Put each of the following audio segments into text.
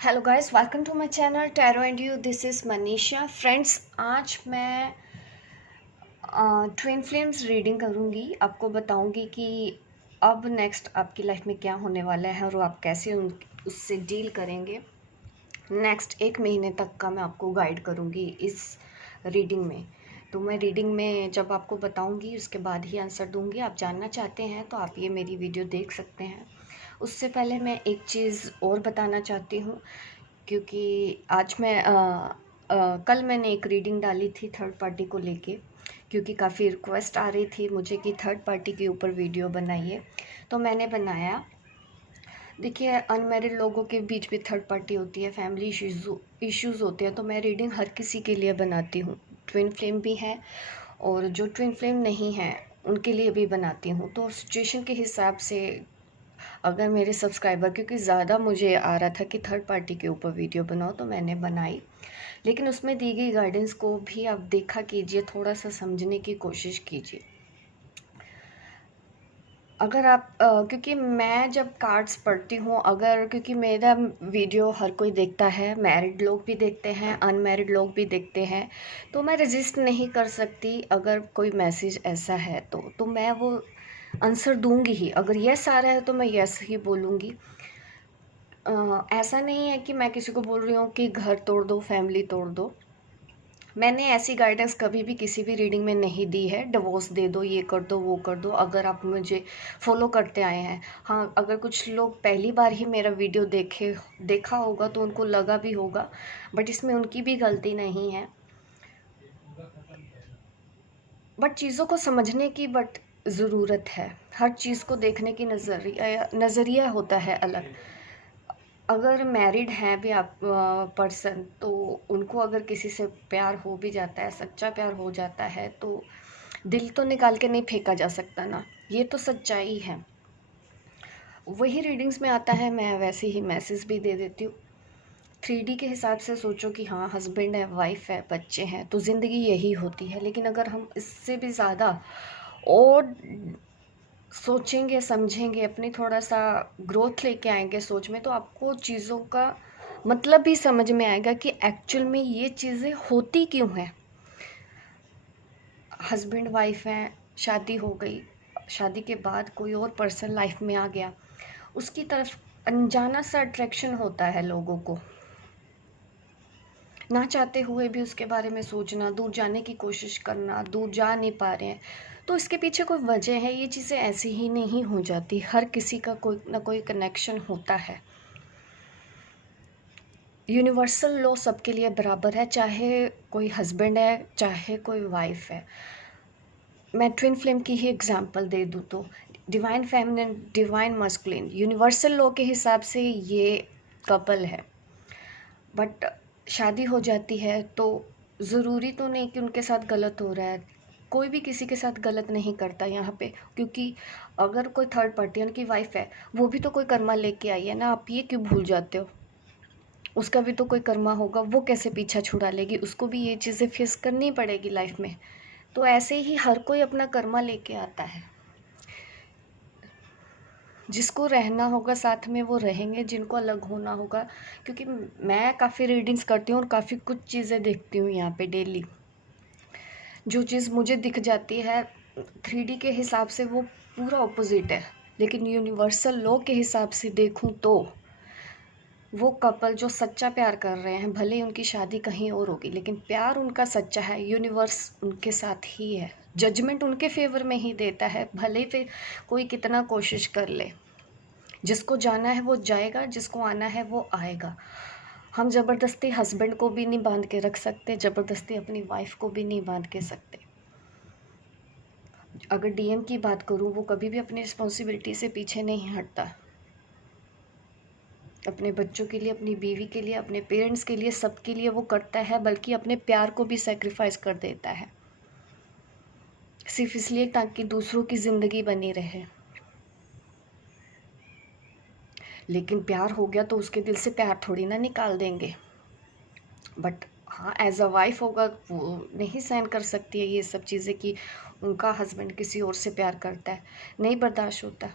Hello guys, welcome to my channel tarot and you. This is Manisha. Friends, आज मैं twin flames reading करूँगी। आपको बताऊँगी कि अब नेक्स्ट आपकी लाइफ में क्या होने वाला है और आप कैसे उससे डील करेंगे। नेक्स्ट 1 महीने तक का मैं आपको गाइड करूँगी इस रीडिंग में। तो मैं रीडिंग में जब आपको बताऊँगी उसके बाद ही आंसर दूँगी। आप जानना चाहते हैं तो आप ये मेरी वीडियो देख सकते हैं। उससे पहले मैं एक चीज़ और बताना चाहती हूँ, क्योंकि आज मैं कल मैंने एक रीडिंग डाली थी थर्ड पार्टी को लेके, क्योंकि काफ़ी रिक्वेस्ट आ रही थी मुझे कि थर्ड पार्टी के ऊपर वीडियो बनाइए, तो मैंने बनाया। देखिए, अनमैरिड लोगों के बीच भी थर्ड पार्टी होती है, फैमिली इश्यूज़ होते हैं, तो मैं रीडिंग हर किसी के लिए बनाती हूँ। ट्विन फ्लेम भी हैं और जो ट्विन फ्लेम नहीं हैं उनके लिए भी बनाती हूँ। तो सिचुएशन के हिसाब से अगर मेरे सब्सक्राइबर, क्योंकि ज़्यादा मुझे आ रहा था कि थर्ड पार्टी के ऊपर वीडियो बनाओ, तो मैंने बनाई। लेकिन उसमें दी गई गाइडेंस को भी आप देखा कीजिए, थोड़ा सा समझने की कोशिश कीजिए। अगर आप क्योंकि मैं जब कार्ड्स पढ़ती हूँ, अगर क्योंकि मेरा वीडियो हर कोई देखता है, मैरिड लोग भी देखते हैं, अनमैरिड लोग भी देखते हैं, तो मैं रजिस्ट नहीं कर सकती। अगर कोई मैसेज ऐसा है तो मैं वो आंसर दूंगी ही। अगर यस आ रहा है तो मैं यस ही बोलूँगी। ऐसा नहीं है कि मैं किसी को बोल रही हूँ कि घर तोड़ दो, फैमिली तोड़ दो। मैंने ऐसी गाइडेंस कभी भी किसी भी रीडिंग में नहीं दी है, डिवोर्स दे दो, ये कर दो, वो कर दो। अगर आप मुझे फॉलो करते आए हैं, हाँ, अगर कुछ लोग पहली बार ही मेरा वीडियो देखा होगा तो उनको लगा भी होगा, बट इसमें उनकी भी गलती नहीं है। बट चीज़ों को समझने की ज़रूरत है। हर चीज़ को देखने की नज़रिया होता है अलग। अगर मैरिड हैं भी आप पर्सन, तो उनको अगर किसी से प्यार हो भी जाता है, सच्चा प्यार हो जाता है, तो दिल तो निकाल के नहीं फेंका जा सकता ना। ये तो सच्चाई है। वही रीडिंग्स में आता है, मैं वैसे ही मैसेज भी दे देती हूँ। 3D के हिसाब से सोचो कि हाँ, हस्बैंड है, वाइफ है, बच्चे हैं, तो ज़िंदगी यही होती है। लेकिन अगर हम इससे भी ज़्यादा और सोचेंगे, समझेंगे, अपनी थोड़ा सा ग्रोथ लेके आएंगे सोच में, तो आपको चीज़ों का मतलब भी समझ में आएगा कि एक्चुअल में ये चीज़ें होती क्यों हैं। हस्बैंड वाइफ हैं, शादी हो गई, शादी के बाद कोई और पर्सन लाइफ में आ गया, उसकी तरफ अनजाना सा अट्रैक्शन होता है लोगों को, ना चाहते हुए भी उसके बारे में सोचना, दूर जाने की कोशिश करना, दूर जा नहीं पा रहे हैं, तो इसके पीछे कोई वजह है। ये चीज़ें ऐसी ही नहीं हो जाती, हर किसी का कोई ना कोई कनेक्शन होता है। यूनिवर्सल लॉ सबके लिए बराबर है, चाहे कोई हस्बैंड है, चाहे कोई वाइफ है। मैं ट्विन फ्लेम की ही एग्जांपल दे दूँ तो divine feminine, divine masculine, universal law के हिसाब से ये कपल है। बट शादी हो जाती है तो ज़रूरी तो नहीं कि उनके साथ गलत हो रहा है। कोई भी किसी के साथ गलत नहीं करता यहाँ पे, क्योंकि अगर कोई थर्ड पार्टी उनकी वाइफ है, वो भी तो कोई कर्मा लेके आई है ना। आप ये क्यों भूल जाते हो? उसका भी तो कोई कर्मा होगा, वो कैसे पीछा छुड़ा लेगी? उसको भी ये चीज़ें फेस करनी पड़ेगी लाइफ में। तो ऐसे ही हर कोई अपना कर्मा लेके आता है। जिसको रहना होगा साथ में वो रहेंगे, जिनको अलग होना होगा। क्योंकि मैं काफ़ी रीडिंग्स करती हूँ और काफ़ी कुछ चीज़ें देखती हूँ यहाँ पे डेली। जो चीज़ मुझे दिख जाती है 3D के हिसाब से, वो पूरा ऑपोजिट है। लेकिन यूनिवर्सल लॉ के हिसाब से देखूँ तो वो कपल जो सच्चा प्यार कर रहे हैं, भले ही उनकी शादी कहीं और होगी, लेकिन प्यार उनका सच्चा है, यूनिवर्स उनके साथ ही है, जजमेंट उनके फेवर में ही देता है, भले ही फिर कोई कितना कोशिश कर ले। जिसको जाना है वो जाएगा, जिसको आना है वो आएगा। हम ज़बरदस्ती हस्बैंड को भी नहीं बांध के रख सकते, ज़बरदस्ती अपनी वाइफ को भी नहीं बांध के सकते। अगर डीएम की बात करूँ, वो कभी भी अपनी रिस्पॉन्सिबिलिटी से पीछे नहीं हटता। अपने बच्चों के लिए, अपनी बीवी के लिए, अपने पेरेंट्स के लिए, सबके लिए वो करता है, बल्कि अपने प्यार को भी सेक्रीफाइस कर देता है, सिर्फ इसलिए ताकि दूसरों की ज़िंदगी बनी रहे। लेकिन प्यार हो गया तो उसके दिल से प्यार थोड़ी ना निकाल देंगे। बट हाँ, एज अ वाइफ होगा, वो नहीं सहन कर सकती है ये सब चीज़ें कि उनका हस्बैंड किसी और से प्यार करता है, नहीं बर्दाश्त होता।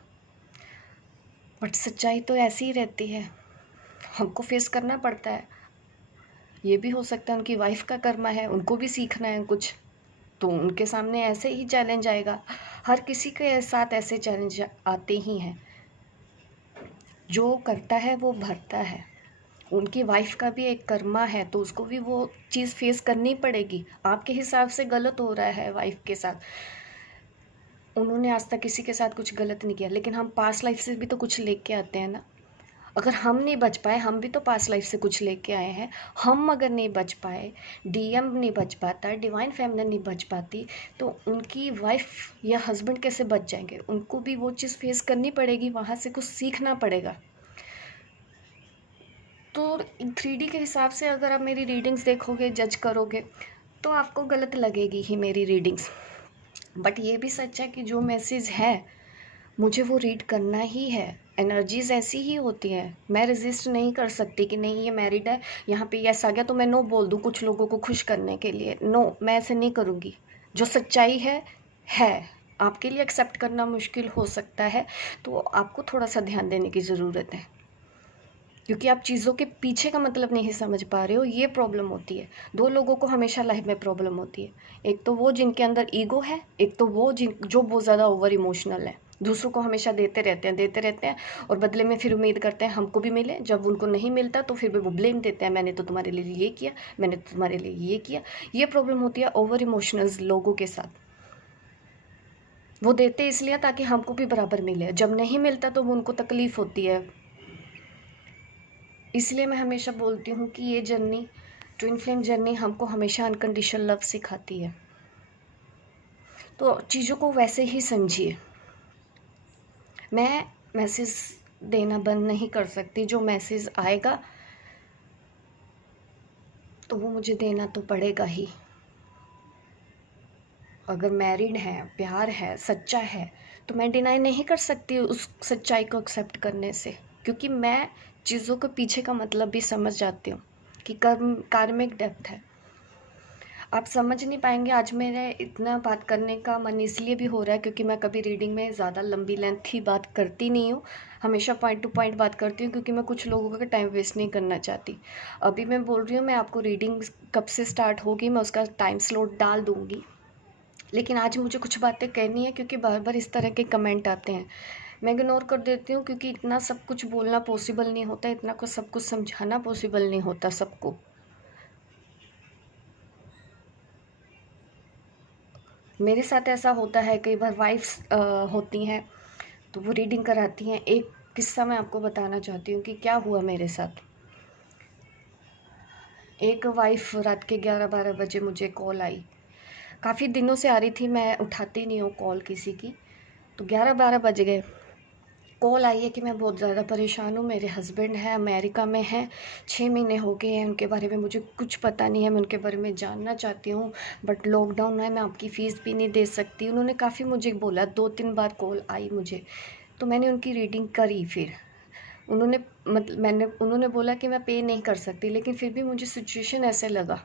बट सच्चाई तो ऐसी ही रहती है। हमको फेस करना पड़ता है। ये भी हो सकता है उनकी वाइफ का कर्मा है, उनको भी सीखना है कुछ, तो उनके सामने ऐसे ही चैलेंज आएगा। हर किसी के साथ ऐसे चैलेंज आते ही हैं। जो करता है वो भरता है। उनकी वाइफ का भी एक कर्मा है, तो उसको भी वो चीज़ फेस करनी पड़ेगी। आपके हिसाब से गलत हो रहा है वाइफ के साथ, उन्होंने आज तक किसी के साथ कुछ गलत नहीं किया, लेकिन हम पास्ट लाइफ से भी तो कुछ लेके आते हैं ना। अगर हम नहीं बच पाए, हम भी तो पास्ट लाइफ से कुछ लेके आए हैं। हम अगर नहीं बच पाए, डीएम नहीं बच पाता, डिवाइन फेमिनिन नहीं बच पाती, तो उनकी वाइफ या हस्बैंड कैसे बच जाएंगे? उनको भी वो चीज़ फेस करनी पड़ेगी, वहाँ से कुछ सीखना पड़ेगा। तो 3D के हिसाब से अगर आप मेरी रीडिंग्स देखोगे, जज करोगे, तो आपको गलत लगेगी ही मेरी रीडिंग्स। बट ये भी सच है कि जो मैसेज है मुझे वो रीड करना ही है। एनर्जीज ऐसी ही होती हैं, मैं रेजिस्ट नहीं कर सकती कि नहीं ये मैरिड है, यहाँ पे यस आ गया तो मैं नो बोल दूँ कुछ लोगों को खुश करने के लिए। नो, मैं ऐसे नहीं करूँगी। जो सच्चाई है। आपके लिए एक्सेप्ट करना मुश्किल हो सकता है, तो आपको थोड़ा सा ध्यान देने की ज़रूरत है, क्योंकि आप चीज़ों के पीछे का मतलब नहीं समझ पा रहे हो। ये प्रॉब्लम होती है। दो लोगों को हमेशा लाइफ में प्रॉब्लम होती है। एक तो वो जिनके अंदर ईगो है, एक तो वो जो बहुत ज़्यादा ओवर इमोशनल है। दूसरों को हमेशा देते रहते हैं और बदले में फिर उम्मीद करते हैं हमको भी मिले। जब उनको नहीं मिलता तो फिर भी वो ब्लेम देते हैं, मैंने तो तुम्हारे लिए ये किया, मैंने तो तुम्हारे लिए ये किया। ये प्रॉब्लम होती है ओवर इमोशनल लोगों के साथ। वो देते इसलिए ताकि हमको भी बराबर मिले, जब नहीं मिलता तो वो उनको तकलीफ होती है। इसलिए मैं हमेशा बोलती हूँ कि ये जर्नी, ट्विन फ्लेम जर्नी, हमको हमेशा अनकंडीशनल लव सिखाती है। तो चीज़ों को वैसे ही समझिए। मैं मैसेज देना बंद नहीं कर सकती। जो मैसेज आएगा तो वो मुझे देना तो पड़ेगा ही। अगर मैरिड है, प्यार है, सच्चा है, तो मैं डिनाई नहीं कर सकती उस सच्चाई को एक्सेप्ट करने से, क्योंकि मैं चीज़ों के पीछे का मतलब भी समझ जाती हूँ कि कार्मिक डेप्थ है। आप समझ नहीं पाएंगे। आज मेरे इतना बात करने का मन इसलिए भी हो रहा है क्योंकि मैं कभी रीडिंग में ज़्यादा लंबी लेंथ ही बात करती नहीं हूँ। हमेशा पॉइंट टू पॉइंट बात करती हूँ, क्योंकि मैं कुछ लोगों का टाइम वेस्ट नहीं करना चाहती। अभी मैं बोल रही हूँ, मैं आपको रीडिंग कब से स्टार्ट होगी मैं उसका टाइम स्लॉट डाल दूँगी। लेकिन आज मुझे कुछ बातें कहनी है क्योंकि बार बार इस तरह के कमेंट आते हैं। मैं इग्नोर कर देती हूँ, क्योंकि इतना सब कुछ बोलना पॉसिबल नहीं होता, इतना कुछ सब कुछ समझाना पॉसिबल नहीं होता सबको। मेरे साथ ऐसा होता है, कई बार वाइफ्स होती हैं तो वो रीडिंग कराती हैं। एक किस्सा मैं आपको बताना चाहती हूँ कि क्या हुआ मेरे साथ। एक वाइफ रात के 11-12 बजे मुझे कॉल आई। काफ़ी दिनों से आ रही थी, मैं उठाती नहीं हूँ कॉल किसी की। तो 11-12 बज गए, कॉल आई है कि मैं बहुत ज़्यादा परेशान हूँ, मेरे हस्बैंड हैं अमेरिका में हैं, 6 महीने हो गए हैं, उनके बारे में मुझे कुछ पता नहीं है, मैं उनके बारे में जानना चाहती हूँ, बट लॉकडाउन है, मैं आपकी फ़ीस भी नहीं दे सकती। उन्होंने काफ़ी मुझे बोला, 2-3 बार कॉल आई मुझे, तो मैंने उनकी रीडिंग करी। फिर उन्होंने बोला कि मैं पे नहीं कर सकती, लेकिन फिर भी मुझे सिचुएशन ऐसे लगा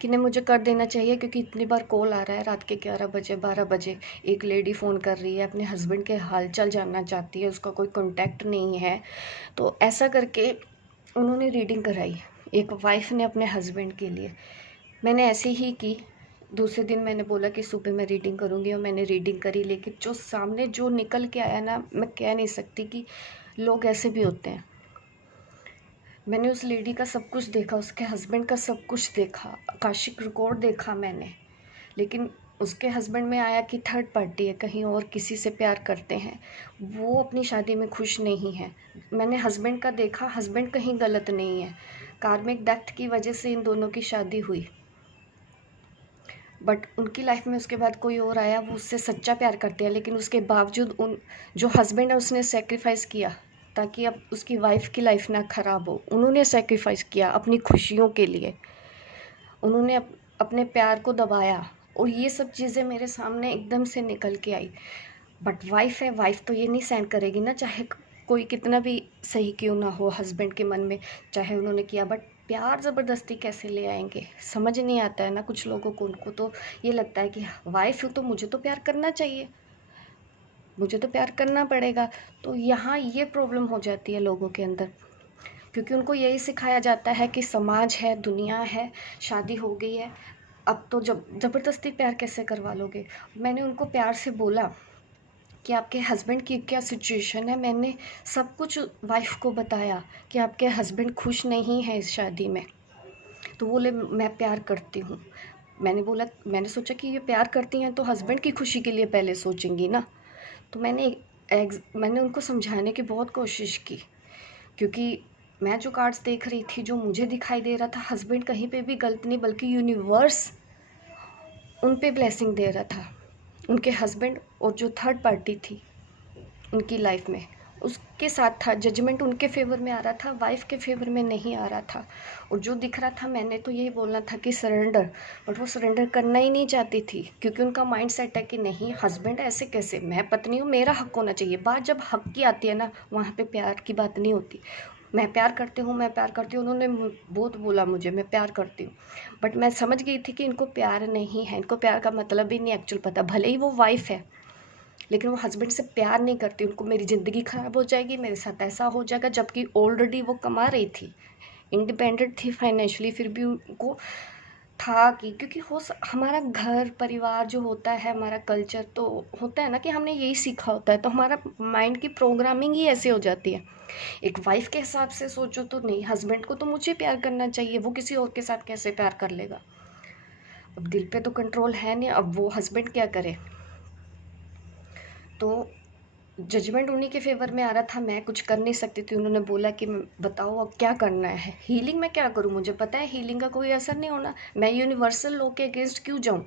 कि नहीं, मुझे कर देना चाहिए, क्योंकि इतनी बार कॉल आ रहा है रात के 11 बजे 12 बजे। एक लेडी फ़ोन कर रही है, अपने हस्बैंड के हालचाल जानना चाहती है, उसका कोई कॉन्टैक्ट नहीं है। तो ऐसा करके उन्होंने रीडिंग कराई, एक वाइफ ने अपने हस्बैंड के लिए। मैंने ऐसे ही की। दूसरे दिन मैंने बोला कि सुबह मैं रीडिंग करूँगी, और मैंने रीडिंग करी। लेकिन जो सामने जो निकल के आया ना, मैं कह नहीं सकती कि लोग ऐसे भी होते हैं। मैंने उस लेडी का सब कुछ देखा, उसके हस्बैंड का सब कुछ देखा, आकाशिक रिकॉर्ड देखा मैंने। लेकिन उसके हस्बैंड में आया कि थर्ड पार्टी है, कहीं और किसी से प्यार करते हैं, वो अपनी शादी में खुश नहीं है। मैंने हस्बैंड का देखा, हस्बैंड कहीं गलत नहीं है। कार्मिक डेथ की वजह से इन दोनों की शादी हुई, बट उनकी लाइफ में उसके बाद कोई और आया, वो उससे सच्चा प्यार करते हैं, लेकिन उसके बावजूद जो हस्बैंड है उसने सेक्रीफाइस किया ताकि अब उसकी वाइफ की लाइफ ना ख़राब हो। उन्होंने सेक्रीफाइस किया अपनी खुशियों के लिए, उन्होंने अपने प्यार को दबाया, और ये सब चीज़ें मेरे सामने एकदम से निकल के आई। बट वाइफ है, वाइफ तो ये नहीं सहन करेगी ना, चाहे कोई कितना भी सही क्यों ना हो हस्बैंड के मन में, चाहे उन्होंने किया। बट प्यार ज़बरदस्ती कैसे ले आएंगे, समझ नहीं आता है ना कुछ लोगों को। उनको तो ये लगता है कि वाइफ हूँ तो मुझे तो प्यार करना चाहिए, मुझे तो प्यार करना पड़ेगा। तो यहाँ ये प्रॉब्लम हो जाती है लोगों के अंदर। क्योंकि उनको यही सिखाया जाता है कि समाज है, दुनिया है, शादी हो गई है, अब तो ज़बरदस्ती प्यार कैसे करवा लोगे। मैंने उनको प्यार से बोला कि आपके हस्बैंड की क्या सिचुएशन है। मैंने सब कुछ वाइफ को बताया कि आपके हस्बैंड खुश नहीं है इस शादी में। तो बोले मैं प्यार करती हूँ। मैंने बोला, मैंने सोचा कि ये प्यार करती हैं तो हस्बैंड की खुशी के लिए पहले सोचेंगी ना। तो मैंने उनको समझाने की बहुत कोशिश की, क्योंकि मैं जो कार्ड्स देख रही थी, जो मुझे दिखाई दे रहा था, हस्बैंड कहीं पे भी गलत नहीं, बल्कि यूनिवर्स उन पे ब्लेसिंग दे रहा था। उनके हस्बैंड और जो थर्ड पार्टी थी उनकी लाइफ में, उसके साथ था। जजमेंट उनके फेवर में आ रहा था, वाइफ के फेवर में नहीं आ रहा था। और जो दिख रहा था, मैंने तो यही बोलना था कि सरेंडर, बट वो सरेंडर करना ही नहीं चाहती थी, क्योंकि उनका माइंड सेट है कि नहीं, हस्बैंड ऐसे कैसे, मैं पत्नी हूँ, मेरा हक होना चाहिए। बात जब हक की आती है ना, वहाँ पे प्यार की बात नहीं होती। मैं प्यार करती हूँ, मैं प्यार करती हूँ, उन्होंने बहुत बोला मुझे, मैं प्यार करती हूँ, बट मैं समझ गई थी कि इनको प्यार नहीं है, इनको प्यार का मतलब ही नहीं एक्चुअल पता। भले ही वो वाइफ है, लेकिन वो हस्बैंड से प्यार नहीं करती। उनको मेरी ज़िंदगी ख़राब हो जाएगी, मेरे साथ ऐसा हो जाएगा, जबकि ऑलरेडी वो कमा रही थी, इंडिपेंडेंट थी फाइनेंशियली, फिर भी उनको था कि, क्योंकि हमारा घर परिवार जो होता है, हमारा कल्चर तो होता है ना कि हमने यही सीखा होता है, तो हमारा माइंड की प्रोग्रामिंग ही ऐसे हो जाती है। एक वाइफ के हिसाब से सोचो तो नहीं, हस्बैंड को तो मुझे प्यार करना चाहिए, वो किसी और के साथ कैसे प्यार कर लेगा। अब दिल पे तो कंट्रोल है नहीं, अब वो हस्बैंड क्या करे। तो जजमेंट उन्हीं के फेवर में आ रहा था, मैं कुछ कर नहीं सकती थी। उन्होंने बोला कि बताओ अब क्या करना है, हीलिंग में क्या करूं, मुझे पता है हीलिंग का कोई असर नहीं होना, मैं यूनिवर्सल लॉ के अगेंस्ट क्यों जाऊं।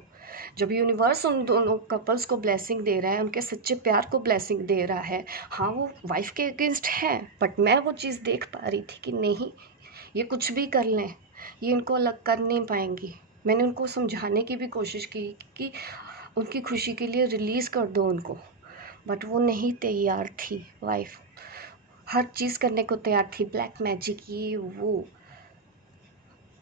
जब यूनिवर्स उन दोनों कपल्स को ब्लेसिंग दे रहा है, उनके सच्चे प्यार को ब्लेसिंग दे रहा है, हाँ वो वाइफ के अगेंस्ट है, बट मैं वो चीज़ देख पा रही थी कि नहीं, ये कुछ भी कर लें, ये इनको अलग कर नहीं पाएंगी। मैंने उनको समझाने की भी कोशिश की कि उनकी खुशी के लिए रिलीज़ कर दो उनको, बट वो नहीं तैयार थी। वाइफ हर चीज़ करने को तैयार थी, ब्लैक मैजिक ये वो।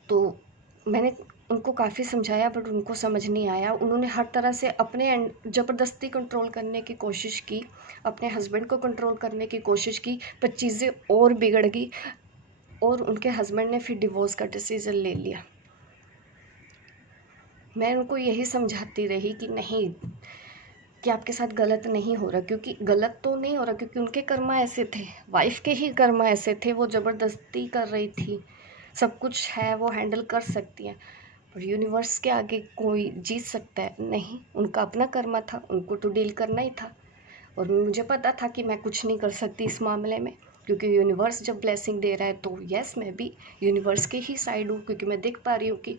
तो मैंने उनको काफ़ी समझाया, बट उनको समझ नहीं आया। उन्होंने हर तरह से अपने ज़बरदस्ती कंट्रोल करने की कोशिश की, अपने हस्बैंड को कंट्रोल करने की कोशिश की, पर चीज़ें और बिगड़ गई, और उनके हस्बैंड ने फिर डिवोर्स का डिसीज़न ले लिया। मैं उनको यही समझाती रही कि नहीं, कि आपके साथ गलत नहीं हो रहा, क्योंकि गलत तो नहीं हो रहा, क्योंकि उनके कर्मा ऐसे थे, वाइफ के ही कर्मा ऐसे थे, वो ज़बरदस्ती कर रही थी। सब कुछ है, वो हैंडल कर सकती हैं, पर यूनिवर्स के आगे कोई जीत सकता है नहीं। उनका अपना कर्मा था, उनको तो डील करना ही था, और मुझे पता था कि मैं कुछ नहीं कर सकती इस मामले में, क्योंकि यूनिवर्स जब ब्लेसिंग दे रहा है तो यस, मैं भी यूनिवर्स के ही साइड हूँ, क्योंकि मैं देख पा रही हूँ कि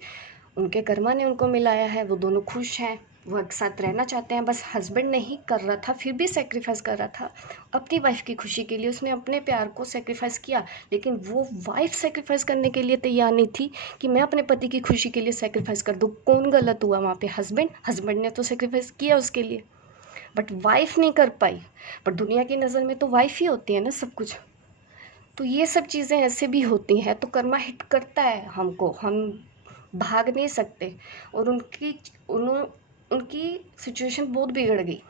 उनके कर्मा ने उनको मिलाया है, वो दोनों खुश हैं, वो एक साथ रहना चाहते हैं। बस हस्बैंड नहीं कर रहा था, फिर भी सेक्रीफाइस कर रहा था अपनी वाइफ की खुशी के लिए, उसने अपने प्यार को सेक्रीफाइस किया। लेकिन वो वाइफ सेक्रीफाइस करने के लिए तैयार नहीं थी कि मैं अपने पति की खुशी के लिए सेक्रीफाइस कर दूँ। कौन गलत हुआ वहाँ पे, हस्बैंड ने तो सेक्रीफाइस किया उसके लिए, बट वाइफ नहीं कर पाई। पर दुनिया की नज़र में तो वाइफ ही होती है ना सब कुछ। तो ये सब चीज़ें ऐसे भी होती हैं, तो कर्मा हिट करता है हमको, हम भाग नहीं सकते। और उनकी सिचुएशन बहुत बिगड़ गई,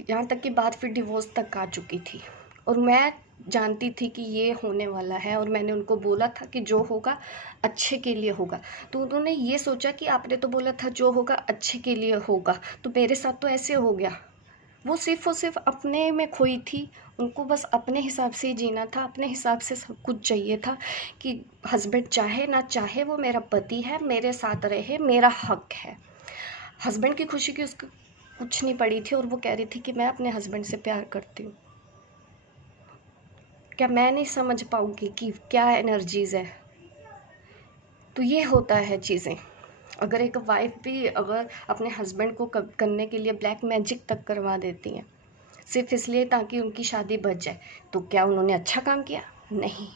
यहाँ तक कि बात फिर डिवोर्स तक आ चुकी थी, और मैं जानती थी कि ये होने वाला है, और मैंने उनको बोला था कि जो होगा अच्छे के लिए होगा। तो उन्होंने ये सोचा कि आपने तो बोला था जो होगा अच्छे के लिए होगा, तो मेरे साथ तो ऐसे हो गया। वो सिर्फ़ और सिर्फ अपने में खोई थी, उनको बस अपने हिसाब से ही जीना था, अपने हिसाब से सब कुछ चाहिए था कि हस्बैंड चाहे ना चाहे वो मेरा पति है, मेरे साथ रहे, मेरा हक है। हस्बैंड की खुशी की उसको कुछ नहीं पड़ी थी, और वो कह रही थी कि मैं अपने हस्बैंड से प्यार करती हूँ। क्या मैं नहीं समझ पाऊँगी कि क्या एनर्जीज़ है। तो ये होता है चीज़ें। अगर एक वाइफ भी अगर अपने हस्बैंड को करने के लिए ब्लैक मैजिक तक करवा देती हैं, सिर्फ इसलिए ताकि उनकी शादी बच जाए, तो क्या उन्होंने अच्छा काम किया? नहीं,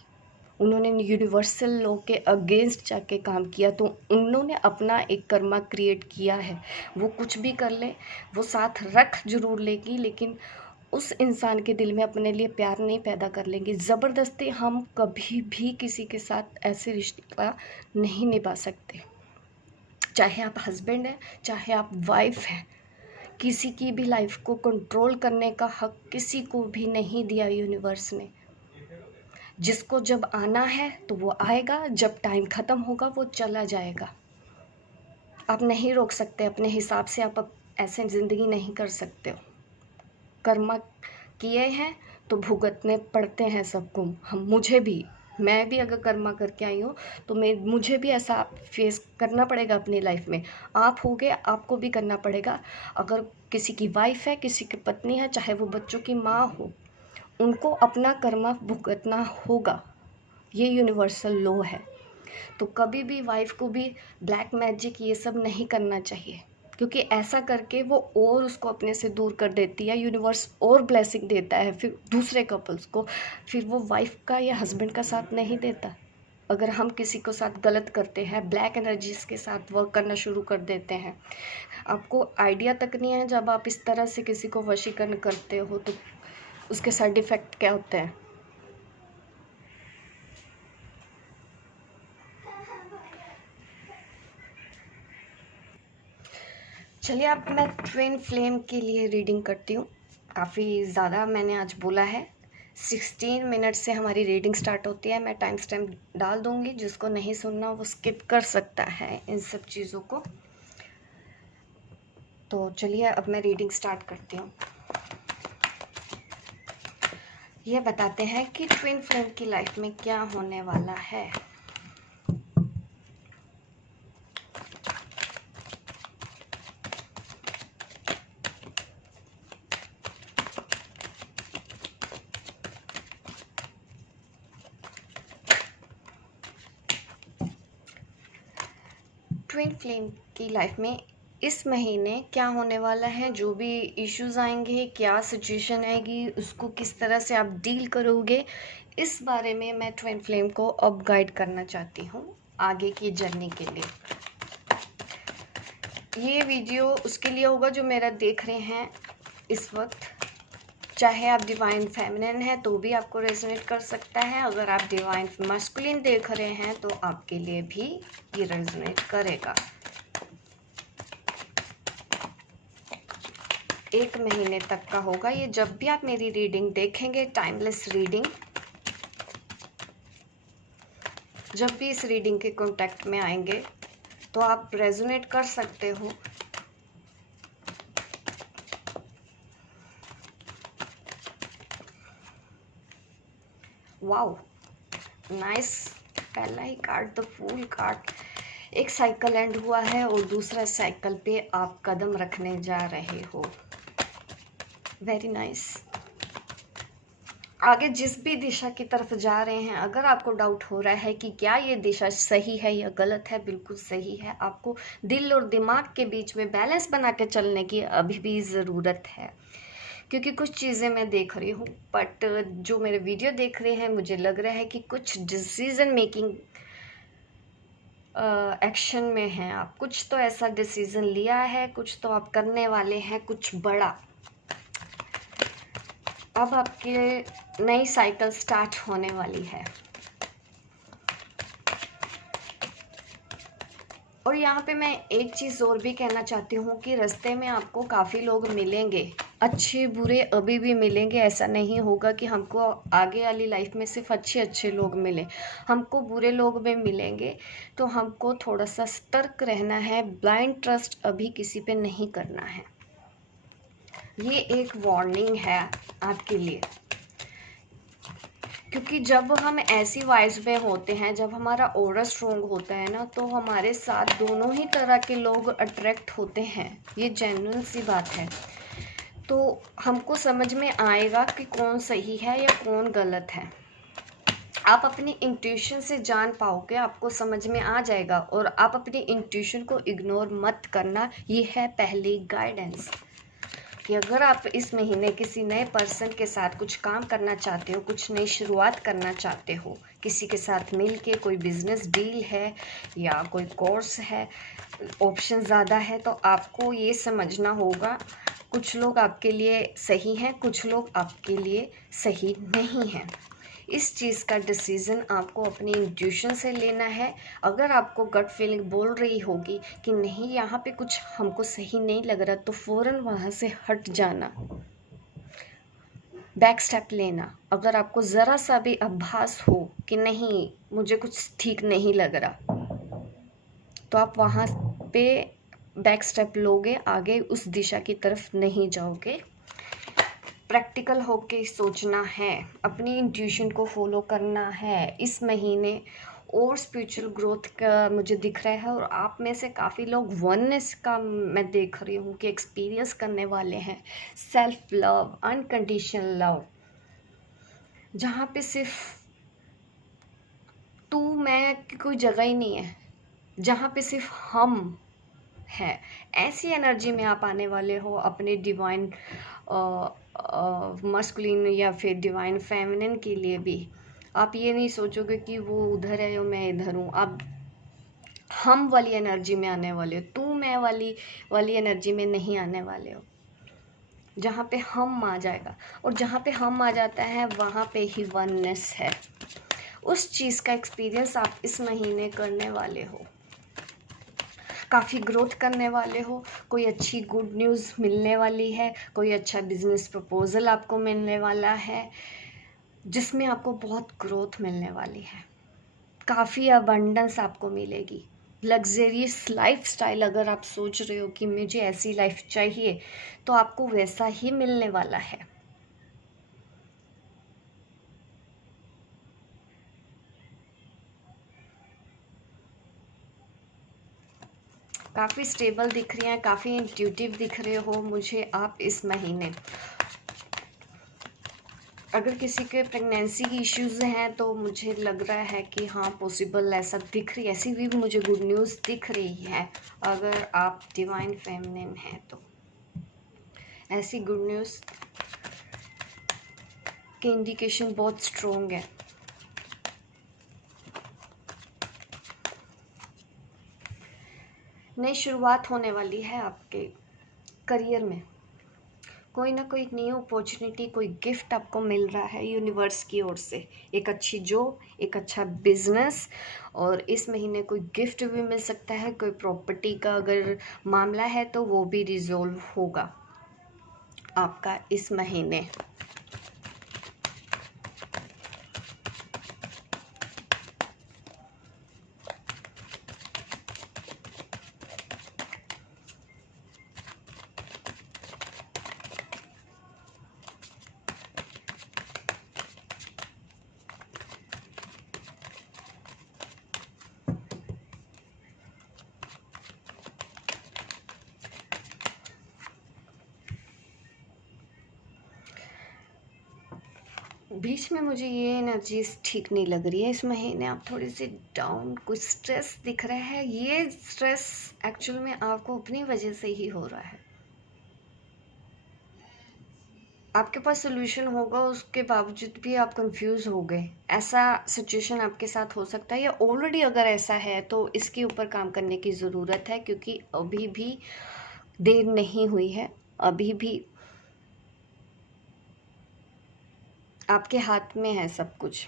उन्होंने यूनिवर्सल लॉ के अगेंस्ट जाके काम किया। तो उन्होंने अपना एक कर्मा क्रिएट किया है। वो कुछ भी कर ले, वो साथ रख जरूर लेगी, लेकिन उस इंसान के दिल में अपने लिए प्यार नहीं पैदा कर लेंगे। ज़बरदस्ती हम कभी भी किसी के साथ ऐसे रिश्ता नहीं निभा सकते, चाहे आप हस्बैंड हैं, चाहे आप वाइफ हैं। किसी की भी लाइफ को कंट्रोल करने का हक किसी को भी नहीं दिया यूनिवर्स ने। जिसको जब आना है तो वो आएगा, जब टाइम ख़त्म होगा वो चला जाएगा। आप नहीं रोक सकते अपने हिसाब से, आप ऐसे ज़िंदगी नहीं कर सकते हो। कर्म किए हैं तो भुगतने पड़ते हैं सबको। हम मुझे भी, मैं भी अगर कर्मा करके आई हूँ तो मुझे भी ऐसा फेस करना पड़ेगा अपनी लाइफ में। आप होगे, आपको भी करना पड़ेगा। अगर किसी की वाइफ है, किसी की पत्नी है, चाहे वो बच्चों की माँ हो, उनको अपना कर्मा भुगतना होगा। ये यूनिवर्सल लॉ है। तो कभी भी वाइफ को भी ब्लैक मैजिक ये सब नहीं करना चाहिए, क्योंकि ऐसा करके वो और उसको अपने से दूर कर देती है। यूनिवर्स और ब्लेसिंग देता है फिर दूसरे कपल्स को, फिर वो वाइफ का या हस्बैंड का साथ नहीं देता। अगर हम किसी को साथ गलत करते हैं, ब्लैक एनर्जीज के साथ वर्क करना शुरू कर देते हैं, आपको आइडिया तक नहीं है, जब आप इस तरह से किसी को वशीकरण करते हो तो उसके साइड इफ़ेक्ट क्या होते हैं। चलिए अब मैं ट्विन फ्लेम के लिए रीडिंग करती हूँ। काफ़ी ज़्यादा मैंने आज बोला है। 16 मिनट से हमारी रीडिंग स्टार्ट होती है। मैं टाइम स्टैम्प डाल दूँगी, जिसको नहीं सुनना वो स्किप कर सकता है इन सब चीज़ों को। तो चलिए अब मैं रीडिंग स्टार्ट करती हूँ। ये बताते हैं कि ट्विन फ्लेम की लाइफ में क्या होने वाला है। ट्विन फ्लेम की लाइफ में इस महीने क्या होने वाला है, जो भी इश्यूज आएंगे, क्या सिचुएशन आएगी, उसको किस तरह से आप डील करोगे, इस बारे में मैं ट्विन फ्लेम को अब गाइड करना चाहती हूँ आगे की जर्नी के लिए। ये वीडियो उसके लिए होगा जो मेरा देख रहे हैं इस वक्त। चाहे आप डिवाइन फेमिनिन है तो भी आपको रेजोनेट कर सकता है, अगर आप डिवाइन मस्कुलिन देख रहे हैं तो आपके लिए भी ये रेजोनेट करेगा। 1 महीने तक का होगा ये। जब भी आप मेरी रीडिंग देखेंगे, टाइमलेस रीडिंग, जब भी इस रीडिंग के कांटेक्ट में आएंगे तो आप रेजोनेट कर सकते हो। Wow, nice. पहला ही कार्ड, द फूल कार्ड। एक साइकिल एंड हुआ है और दूसरा साइकिल पे आप कदम रखने जा रहे हो। Very nice. आगे जिस भी दिशा की तरफ जा रहे हैं, अगर आपको डाउट हो रहा है कि क्या ये दिशा सही है या गलत है, बिल्कुल सही है। आपको दिल और दिमाग के बीच में बैलेंस बना के चलने की अभी भी ज़रूरत है, क्योंकि कुछ चीज़ें मैं देख रही हूँ, बट जो मेरे वीडियो देख रहे हैं मुझे लग रहा है कि कुछ डिसीज़न मेकिंग एक्शन में हैं आप। कुछ तो ऐसा डिसीज़न लिया है, कुछ तो आप करने वाले हैं, कुछ बड़ा। अब आपकी नई साइकिल स्टार्ट होने वाली है। और यहाँ पे मैं एक चीज़ और भी कहना चाहती हूँ कि रास्ते में आपको काफ़ी लोग मिलेंगे, अच्छे बुरे अभी भी मिलेंगे। ऐसा नहीं होगा कि हमको आगे वाली लाइफ में सिर्फ अच्छे लोग मिले, हमको बुरे लोग भी मिलेंगे। तो हमको थोड़ा सा सतर्क रहना है, ब्लाइंड ट्रस्ट अभी किसी पे नहीं करना है। ये एक वार्निंग है आपके लिए, क्योंकि जब हम ऐसी वाइब्स में होते हैं, जब हमारा ऑरा स्ट्रोंग होता है ना, तो हमारे साथ दोनों ही तरह के लोग अट्रैक्ट होते हैं। ये जेन्युइन सी बात है। तो हमको समझ में आएगा कि कौन सही है या कौन गलत है। आप अपनी इंट्यूशन से जान पाओगे, आपको समझ में आ जाएगा। और आप अपनी इंट्यूशन को इग्नोर मत करना, ये है पहली गाइडेंस। कि अगर आप इस महीने किसी नए पर्सन के साथ कुछ काम करना चाहते हो, कुछ नई शुरुआत करना चाहते हो, किसी के साथ मिल के कोई बिजनेस डील है या कोई कोर्स है, ऑप्शन ज़्यादा है, तो आपको ये समझना होगा कुछ लोग आपके लिए सही हैं, कुछ लोग आपके लिए सही नहीं हैं। इस चीज़ का डिसीज़न आपको अपनी इंट्यूशन से लेना है। अगर आपको गट फीलिंग बोल रही होगी कि नहीं यहाँ पे कुछ हमको सही नहीं लग रहा, तो फ़ौरन वहाँ से हट जाना। बैक स्टेप लेना। अगर आपको ज़रा सा भी आभास हो कि नहीं मुझे कुछ ठीक नहीं लग रहा, तो आप वहाँ पे बैक स्टेप लोगे, आगे उस दिशा की तरफ नहीं जाओगे। प्रैक्टिकल होके सोचना है, अपनी इंट्यूशन को फॉलो करना है इस महीने। और स्पिरिचुअल ग्रोथ का मुझे दिख रहा है, और आप में से काफ़ी लोग वननेस का मैं देख रही हूँ कि एक्सपीरियंस करने वाले हैं। सेल्फ लव, अनकंडीशनल लव, जहाँ पे सिर्फ तू मैं की कोई जगह ही नहीं है, जहाँ पे सिर्फ हम है। ऐसी एनर्जी में आप आने वाले हो अपने डिवाइन मस्कुलिन या फिर डिवाइन फेमिनिन के लिए भी। आप ये नहीं सोचोगे कि वो उधर है और मैं इधर हूँ। आप हम वाली एनर्जी में आने वाले हो, तू मैं वाली एनर्जी में नहीं आने वाले हो, जहाँ पे हम आ जाएगा। और जहाँ पे हम आ जाता है वहाँ पे ही वननेस है। उस चीज़ का एक्सपीरियंस आप इस महीने करने वाले हो, काफ़ी ग्रोथ करने वाले हो। कोई अच्छी गुड न्यूज़ मिलने वाली है, कोई अच्छा बिजनेस प्रपोजल आपको मिलने वाला है, जिसमें आपको बहुत ग्रोथ मिलने वाली है। काफ़ी अबंडेंस आपको मिलेगी। लग्जरियस लाइफस्टाइल अगर आप सोच रहे हो कि मुझे ऐसी लाइफ चाहिए, तो आपको वैसा ही मिलने वाला है। काफ़ी स्टेबल दिख रही हैं, काफ़ी इंट्यूटिव दिख रहे हो मुझे आप इस महीने। अगर किसी के प्रेगनेंसी की इश्यूज़ हैं तो मुझे लग रहा है कि हाँ पॉसिबल ऐसा दिख रही, ऐसी भी मुझे गुड न्यूज़ दिख रही है। अगर आप डिवाइन फेमिनिन हैं तो ऐसी गुड न्यूज़ के इंडिकेशन बहुत स्ट्रोंग है। नई शुरुआत होने वाली है आपके करियर में। कोई ना कोई न्यू अपॉर्चुनिटी, कोई गिफ्ट आपको मिल रहा है यूनिवर्स की ओर से। एक अच्छी जॉब, एक अच्छा बिजनेस, और इस महीने कोई गिफ्ट भी मिल सकता है। कोई प्रॉपर्टी का अगर मामला है तो वो भी रिजॉल्व होगा आपका इस महीने। बीच में मुझे ये एनर्जीज ठीक नहीं लग रही है इस महीने। आप थोड़ी सी डाउन, कुछ स्ट्रेस दिख रहा है। ये स्ट्रेस एक्चुअल में आपको अपनी वजह से ही हो रहा है। आपके पास सोल्यूशन होगा, उसके बावजूद भी आप कंफ्यूज हो गए। ऐसा सिचुएशन आपके साथ हो सकता है, या ऑलरेडी अगर ऐसा है तो इसके ऊपर काम करने की ज़रूरत है, क्योंकि अभी भी देर नहीं हुई है। अभी भी आपके हाथ में है सब कुछ।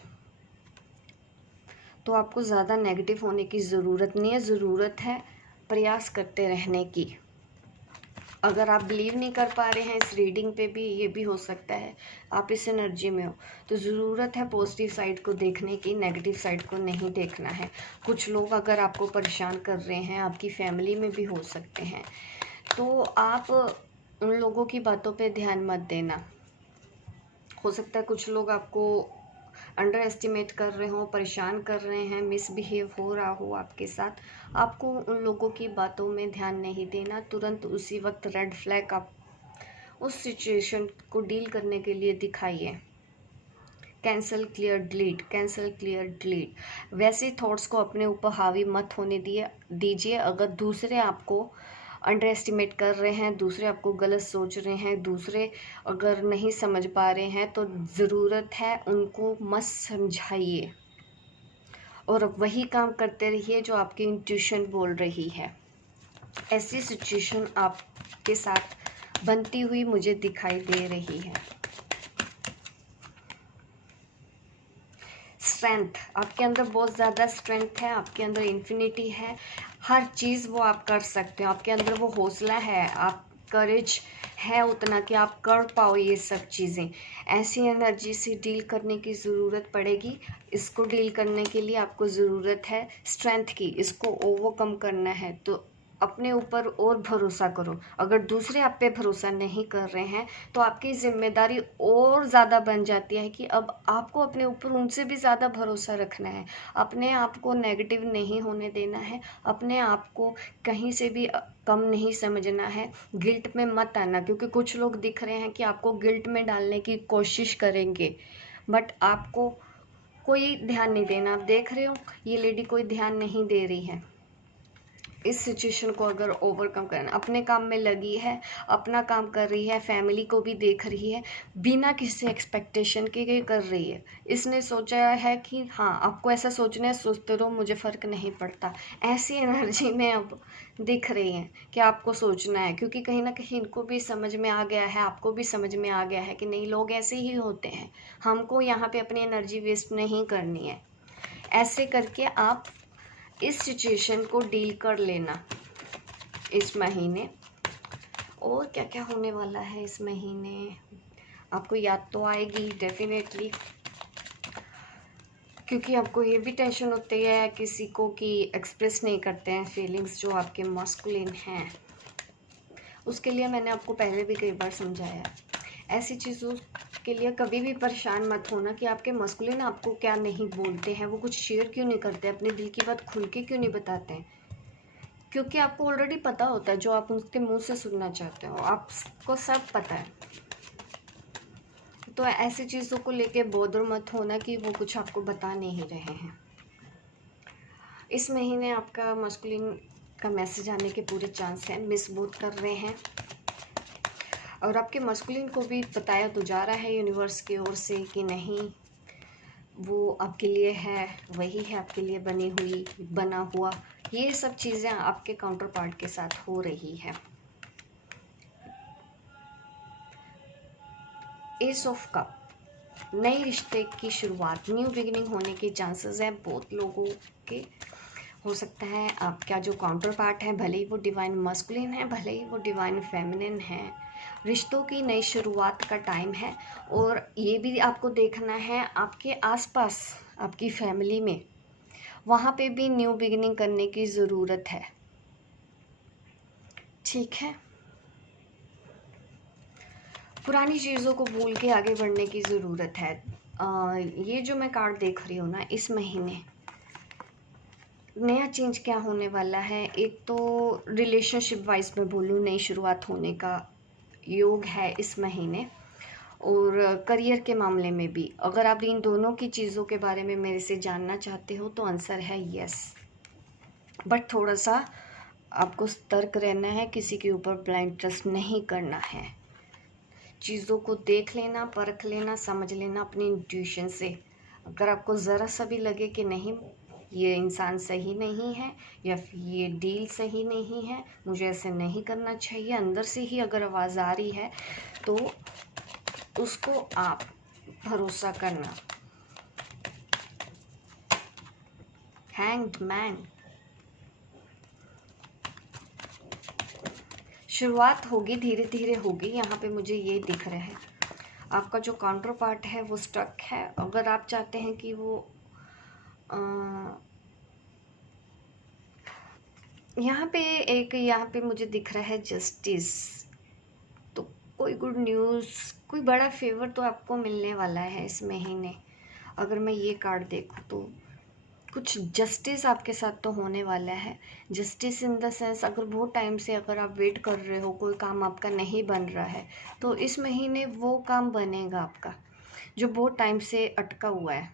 तो आपको ज़्यादा नेगेटिव होने की ज़रूरत नहीं है, ज़रूरत है प्रयास करते रहने की। अगर आप बिलीव नहीं कर पा रहे हैं इस रीडिंग पे भी, ये भी हो सकता है आप इस एनर्जी में हो, तो ज़रूरत है पॉजिटिव साइड को देखने की, नेगेटिव साइड को नहीं देखना है। कुछ लोग अगर आपको परेशान कर रहे हैं, आपकी फैमिली में भी हो सकते हैं, तो आप उन लोगों की बातों पे ध्यान मत देना। हो सकता है कुछ लोग आपको अंडर एस्टिमेट कर रहे हो, परेशान कर रहे हैं, मिसबिहेव हो रहा हो आपके साथ। आपको उन लोगों की बातों में ध्यान नहीं देना। तुरंत उसी वक्त रेड फ्लैग आप उस सिचुएशन को डील करने के लिए दिखाइए। Cancel, clear, delete, cancel, clear, delete. वैसे थॉट्स को अपने ऊपर हावी मत होने दीजिए। अगर दूसरे आपको अंडर एस्टिमेट कर रहे हैं, दूसरे आपको गलत सोच रहे हैं, दूसरे अगर नहीं समझ पा रहे हैं, तो ज़रूरत है उनको मत समझाइए, और वही काम करते रहिए जो आपकी इंट्यूशन बोल रही है। ऐसी सिचुएशन आपके साथ बनती हुई मुझे दिखाई दे रही है। स्ट्रेंथ, आपके अंदर बहुत ज़्यादा स्ट्रेंथ है, आपके अंदर इन्फिनिटी है। हर चीज़ वो आप कर सकते हो, आपके अंदर वो हौसला है, आप करेज है उतना कि आप कर पाओ ये सब चीज़ें। ऐसी एनर्जी से डील करने की ज़रूरत पड़ेगी। इसको डील करने के लिए आपको ज़रूरत है स्ट्रेंथ की। इसको ओवरकम करना है तो अपने ऊपर और भरोसा करो। अगर दूसरे आप पे भरोसा नहीं कर रहे हैं तो आपकी ज़िम्मेदारी और ज़्यादा बन जाती है कि अब आपको अपने ऊपर उनसे भी ज़्यादा भरोसा रखना है। अपने आप को नेगेटिव नहीं होने देना है, अपने आप को कहीं से भी कम नहीं समझना है। गिल्ट में मत आना, क्योंकि कुछ लोग दिख रहे हैं कि आपको गिल्ट में डालने की कोशिश करेंगे, बट आपको कोई ध्यान नहीं देना। आप देख रहे हो ये लेडी कोई ध्यान नहीं दे रही है। इस सिचुएशन को अगर ओवरकम करना, अपने काम में लगी है, अपना काम कर रही है, फैमिली को भी देख रही है, बिना किसी एक्सपेक्टेशन के कर रही है। इसने सोचा है कि हाँ आपको ऐसा सोचना है, सोचते रहो, मुझे फ़र्क नहीं पड़ता। ऐसी एनर्जी में अब दिख रही है कि आपको सोचना है, क्योंकि कहीं ना कहीं इनको भी समझ में आ गया है, आपको भी समझ में आ गया है कि नहीं, लोग ऐसे ही होते हैं, हमको यहाँ पे अपनी एनर्जी वेस्ट नहीं करनी है। ऐसे करके आप इस सिचुएशन को डील कर लेना इस महीने। और क्या क्या होने वाला है इस महीने आपको याद तो आएगी डेफिनेटली, क्योंकि आपको ये भी टेंशन होती है किसी को कि एक्सप्रेस नहीं करते हैं फीलिंग्स जो आपके मस्कुलिन हैं। उसके लिए मैंने आपको पहले भी कई बार समझाया है। ऐसी चीज़ों के लिए कभी भी परेशान मत होना कि आपके मस्कुलिन आपको क्या नहीं बोलते हैं, वो कुछ शेयर क्यों नहीं करते, अपने दिल की बात खुल के क्यों नहीं बताते हैं। क्योंकि आपको ऑलरेडी पता होता है जो आप उसके मुंह से सुनना चाहते हो, आपको सब पता है। तो ऐसी चीज़ों को लेके बोदर मत होना कि वो कुछ आपको बता नहीं रहे हैं। इस महीने आपका मस्कुलिन का मैसेज आने के पूरे चांस हैं, मिस बोथ कर रहे हैं। और आपके मस्कुलिन को भी बताया तो जा रहा है यूनिवर्स की ओर से कि नहीं, वो आपके लिए है, वही है आपके लिए बनी हुई, बना हुआ। ये सब चीज़ें आपके काउंटर पार्ट के साथ हो रही है। एस ऑफ कप, नए रिश्ते की शुरुआत, न्यू बिगिनिंग होने के चांसेस हैं बहुत लोगों के। हो सकता है आपका जो काउंटर पार्ट है, भले ही वो डिवाइन मस्कुलिन है, भले ही वो डिवाइन फेमिनिन है, रिश्तों की नई शुरुआत का टाइम है। और ये भी आपको देखना है आपके आसपास, आपकी फैमिली में, वहाँ पे भी न्यू बिगिनिंग करने की ज़रूरत है। ठीक है, पुरानी चीज़ों को भूल के आगे बढ़ने की ज़रूरत है। ये जो मैं कार्ड देख रही हूँ ना, इस महीने नया चेंज क्या होने वाला है। एक तो रिलेशनशिप वाइज में बोलूँ, नई शुरुआत होने का योग है इस महीने। और करियर के मामले में भी, अगर आप इन दोनों की चीज़ों के बारे में मेरे से जानना चाहते हो तो आंसर है यस। बट थोड़ा सा आपको सतर्क रहना है, किसी के ऊपर ब्लाइंड ट्रस्ट नहीं करना है। चीज़ों को देख लेना, परख लेना, समझ लेना अपनी इंट्यूशन से। अगर आपको ज़रा सा भी लगे कि नहीं ये इंसान सही नहीं है, या फिर ये डील सही नहीं है, मुझे ऐसे नहीं करना चाहिए, अंदर से ही अगर आवाज़ आ रही है तो उसको आप भरोसा करना। हैंग्ड मैन, शुरुआत होगी, धीरे धीरे होगी, यहाँ पे मुझे ये दिख रहा है। आपका जो काउंटर पार्ट है वो स्टक है। अगर आप चाहते हैं कि वो यहाँ पे मुझे दिख रहा है जस्टिस, तो कोई गुड न्यूज़, कोई बड़ा फेवर तो आपको मिलने वाला है इस महीने। अगर मैं ये कार्ड देखूँ तो कुछ जस्टिस आपके साथ तो होने वाला है। जस्टिस इन द सेंस, अगर बहुत टाइम से अगर आप वेट कर रहे हो, कोई काम आपका नहीं बन रहा है, तो इस महीने वो काम बनेगा आपका जो बहुत टाइम से अटका हुआ है।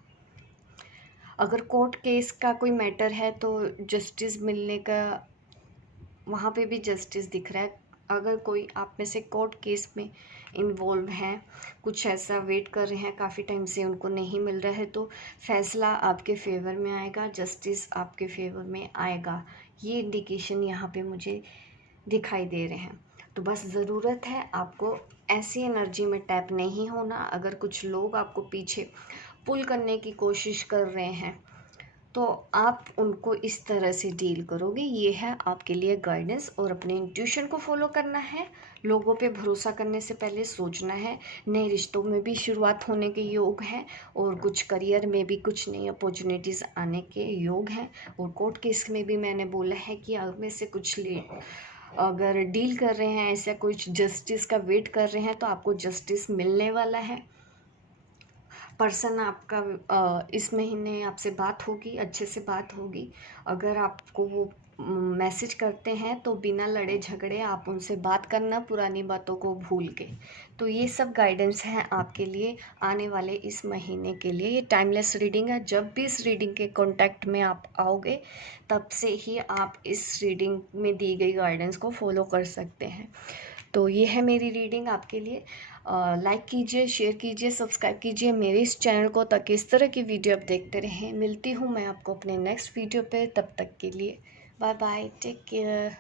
अगर कोर्ट केस का कोई मैटर है तो जस्टिस मिलने का, वहाँ पे भी जस्टिस दिख रहा है। अगर कोई आप में से कोर्ट केस में इन्वॉल्व हैं, कुछ ऐसा वेट कर रहे हैं काफ़ी टाइम से, उनको नहीं मिल रहा है, तो फैसला आपके फेवर में आएगा, जस्टिस आपके फेवर में आएगा। ये इंडिकेशन यहाँ पे मुझे दिखाई दे रहे हैं। तो बस ज़रूरत है आपको ऐसी एनर्जी में टैप नहीं होना। अगर कुछ लोग आपको पीछे पुल करने की कोशिश कर रहे हैं तो आप उनको इस तरह से डील करोगे। ये है आपके लिए गाइडेंस, और अपने इंट्यूशन को फॉलो करना है। लोगों पे भरोसा करने से पहले सोचना है। नए रिश्तों में भी शुरुआत होने के योग हैं, और कुछ करियर में भी कुछ नई अपॉर्चुनिटीज़ आने के योग हैं। और कोर्ट केस में भी मैंने बोला है कि अब में से कुछ अगर डील कर रहे हैं, ऐसा कुछ जस्टिस का वेट कर रहे हैं, तो आपको जस्टिस मिलने वाला है। पर्सन आपका इस महीने आपसे बात होगी, अच्छे से बात होगी। अगर आपको वो मैसेज करते हैं तो बिना लड़े झगड़े आप उनसे बात करना, पुरानी बातों को भूल के। तो ये सब गाइडेंस है आपके लिए आने वाले इस महीने के लिए। ये टाइमलेस रीडिंग है। जब भी इस रीडिंग के कांटेक्ट में आप आओगे, तब से ही आप इस रीडिंग में दी गई गाइडेंस को फॉलो कर सकते हैं। तो ये है मेरी रीडिंग आपके लिए। लाइक कीजिए, शेयर कीजिए, सब्सक्राइब कीजिए मेरे इस चैनल को, ताकि इस तरह की वीडियो आप देखते रहें। मिलती हूँ मैं आपको अपने नेक्स्ट वीडियो पे, तब तक के लिए बाय बाय, टेक केयर।